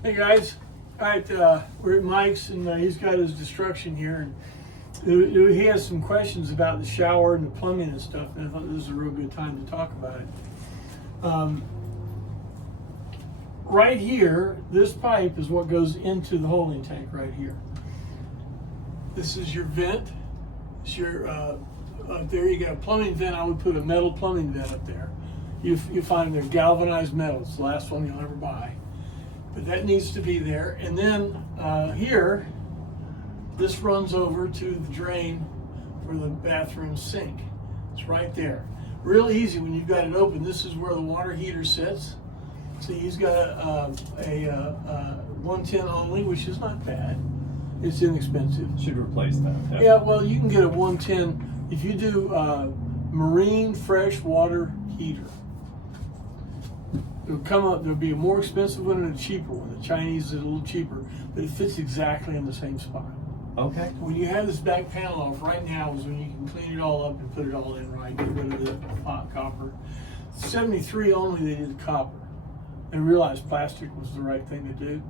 Hey guys, all right, we're at Mike's and he's got his destruction here, and he has some questions about the shower and the plumbing and stuff, and I thought this was a real good time to talk about it. Right here, this pipe is what goes into the holding tank right here. This is your vent. It's your, up there you got a plumbing vent. I would put a metal plumbing vent up there. You find they're galvanized metal. It's the last one you'll ever buy. But that needs to be there. And then here, this runs over to the drain for the bathroom sink. It's right there. Real easy when you've got it open. This is where the water heater sits. See, he's got a 110 only, which is not bad. It's inexpensive. Should replace that. Yeah, well, you can get a 110 if you do marine fresh water heater. It'll come up, there'll be a more expensive one and a cheaper one. The Chinese is a little cheaper, but it fits exactly in the same spot. Okay. When you have this back panel off, right now is when you can clean it all up and put it all in right, get rid of the hot copper. 73 only they did copper. They realized plastic was the right thing to do.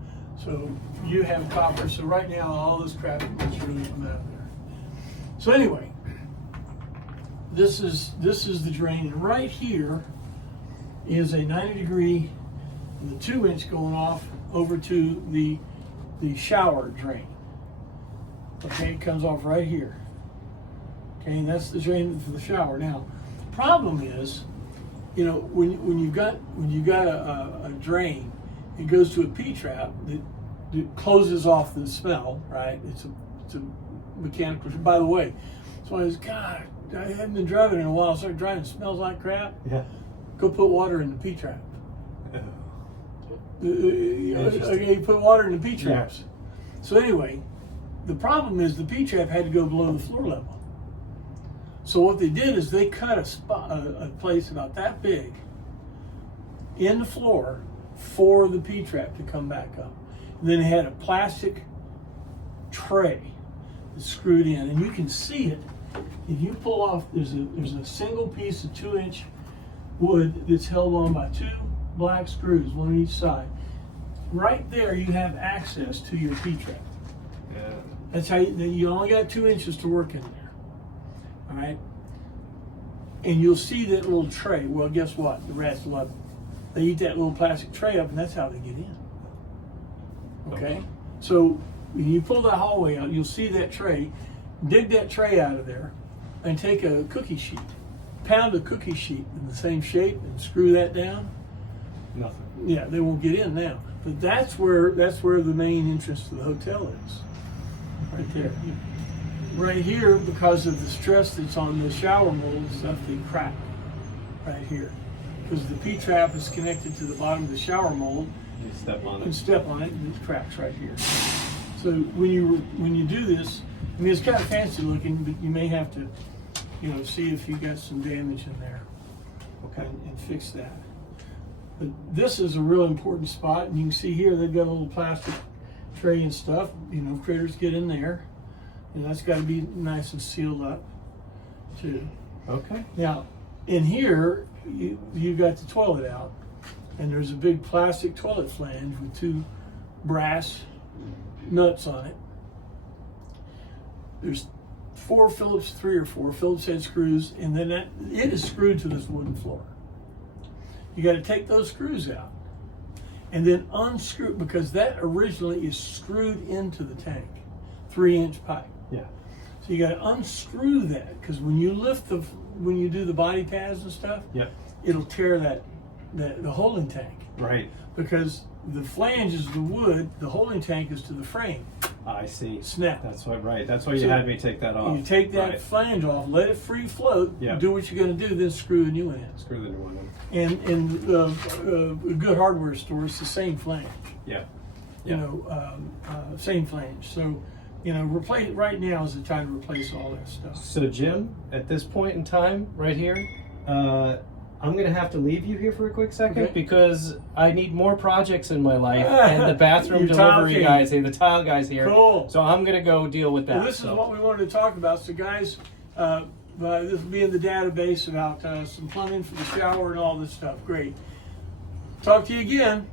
So you have copper, so right now all this crap is really coming out of there. So anyway, this is the drain, and right here is a 90-degree, the 2-inch going off over to the shower drain. Okay, it comes off right here. Okay, and that's the drain for the shower. Now, the problem is, you know, when you got a drain, it goes to a P-trap that closes off the smell, right? It's a mechanical. By the way, so I was, God, I haven't been driving in a while. I started driving, it smells like crap. Yeah. Go put water in the P-trap. Okay, you put water in the P-traps. Yeah. So anyway, the problem is the P-trap had to go below the floor level. So what they did is they cut a place about that big in the floor for the P-trap to come back up. And then they had a plastic tray that's screwed in, and you can see it. If you pull off, there's a single piece of 2-inch wood that's held on by 2 black screws, one on each side. Right there, you have access to your P-trap. Yeah. That's how you only got 2 inches to work in there. All right, and you'll see that little tray. Well, guess what? The rats love it. They eat that little plastic tray up, and that's how they get in. Okay, so when you pull that hallway out, you'll see that tray. Dig that tray out of there, and take a cookie sheet, pound a cookie sheet in the same shape, and screw that down. Nothing. Yeah, they won't get in now. But that's where the main entrance to the hotel is. Right there. Right here, because of the stress that's on the shower mold and stuff, they crack right here. Because the P-trap is connected to the bottom of the shower mold. You step on it. You can step on it and it cracks right here. So when you do this, I mean, it's kind of fancy looking, but you may have to, you know, see if you got some damage in there. Okay. And fix that. But this is a real important spot, and you can see here they've got a little plastic tray and stuff. You know, critters get in there. And that's got to be nice and sealed up, too. Okay. Now, in here, you've got the toilet out, and there's a big plastic toilet flange with 2 brass nuts on it. There's 3 or 4 Phillips head screws, and then it is screwed to this wooden floor. You got to take those screws out, and then unscrew, because that originally is screwed into the tank, 3-inch pipe. Yeah. So you got to unscrew that, because when you when you do the body pads and stuff, Yep. it'll tear the holding tank. Right. Because the flange is the wood, the holding tank is to the frame. I see. Snap. That's why. Right. That's why you had me take that off. You take that right. flange off, let it free float. Yeah. Do what you're going to do, then screw a new one in. Screw the new one And in. in a good hardware store, it's the same flange. Yeah. You know, same flange. So, you know, replace right now is the time to replace all that stuff. So Jim, at this point in time, right here, I'm gonna have to leave you here for a quick second because I need more projects in my life, and the bathroom delivery guys, the tile guys here. Cool. So I'm gonna go deal with that. Well, this is what we wanted to talk about. So, guys, this will be in the database about some plumbing for the shower and all this stuff. Great. Talk to you again.